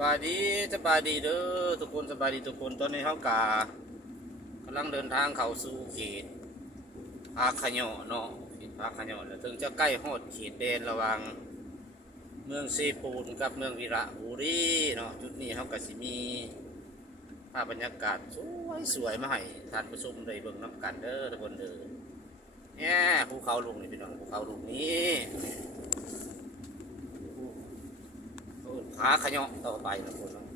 บายดีสบายดีเด้อทุกคนสบายดีทุกคนตอนนี้เขากำลังเดินทางเข้าสู่เขตภาคขะเหยาะเนาะเขตภาคขะเหยาะแล้วถึงจะใกล้ฮอดเขตแดนระหว่างเมืองเซปูนกับเมืองวีระบุรีเนาะจุดนี้เขาก็สิมีภาพบรรยากาศสวยๆมาให้ท่านผู้ชมได้เบิ่งน้ำกันเด้อทุกคนเด้อเนี่ยภูเขาลูกนี่พี่น้องภูเขาลูกนี้ผาขะเหยาะต่อไปนะคนเนาะ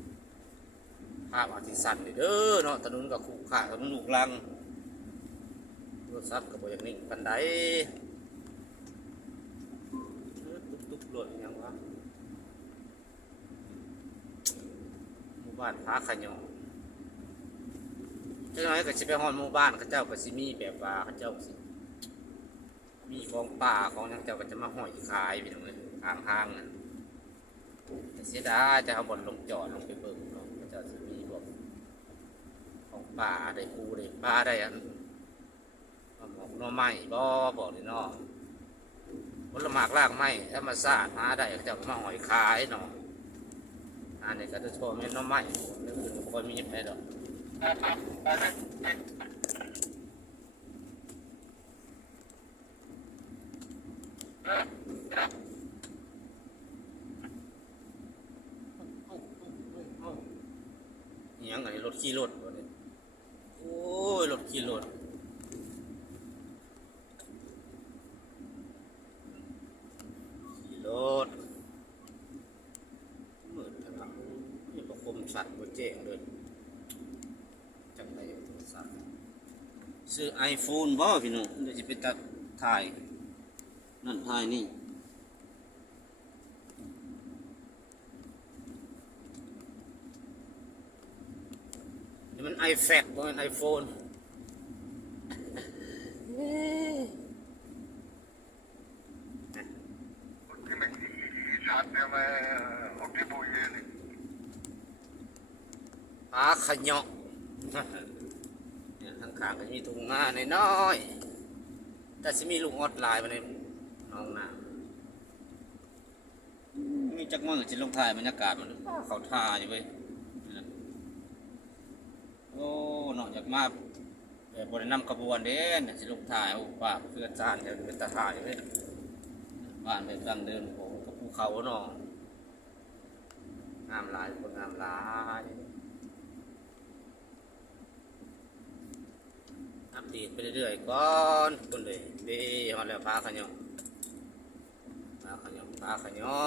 ภาพอาทิสันเด้อเนาะถนนกับคู่ขาถนนลูกลังรถซับกับบ่อย่างนี้ปันไดตุ๊กรถยังวะหมู่บ้านผาขะเหยาะจังไรก็สิไปฮอดหมู่บ้านเขาเจ้าก็สิมีแบบว่าเขาเจ้าสิมีของป่าของยังเจ้าก็จะมาห้อยขายพี่น้องเอ้ยทางนั่นเสียดายจะเอาบอลลงจอดลงไปเบิ่งเนาะเขาเจ้าสิมีบอกของป่าได้ปูได้ปลาได้อันหมกหน่อไม้บ่บอกเลยเนาะผลหมากรากไม้ธรรมชาติหาได้เขาเจ้าก็มาห้อยขายเนาะอันนี้ก็จะโชว์แม่หน่อไม้เรื่องอื่นก็ค่อยมีไปดอกยังไงรถขี่รถวะเนี่ยโอ้ยรถขี่รถขี่รถมืดขนาดนี่ประคมสัตว์บนแจ้งเลยจังไรโทรศัพท์ซื้อไอโฟนบ่พี่น้องเดี๋ยวจะไปตัดถ่ายนั่นถ่ายนี่มันไอแฟกมันไอโฟนผาขะเหยาะเนี่ยข้างๆก็มีทุ่งนาน้อยๆแต่สิมีลูกออดลายมาในน้องน้ำมีจักมือจิลงถ่ายบรรยากาศมันเขาท่าอยู่เว้ยโอ้เนาะอยากมาแบบบรินำขบวนเด่นสิลงถ่ายโอ้ป่าเพื่อนจานเดี๋ยวเป็นตาถ่ายอยู่เว้ยบ้านแบบดังเดินของกับภูเขาเนาะงามหลายคนงามหลายอัปเดตไปเรื่อยๆก่อนคนเลยดีมาแล้วพาขยงพาขยง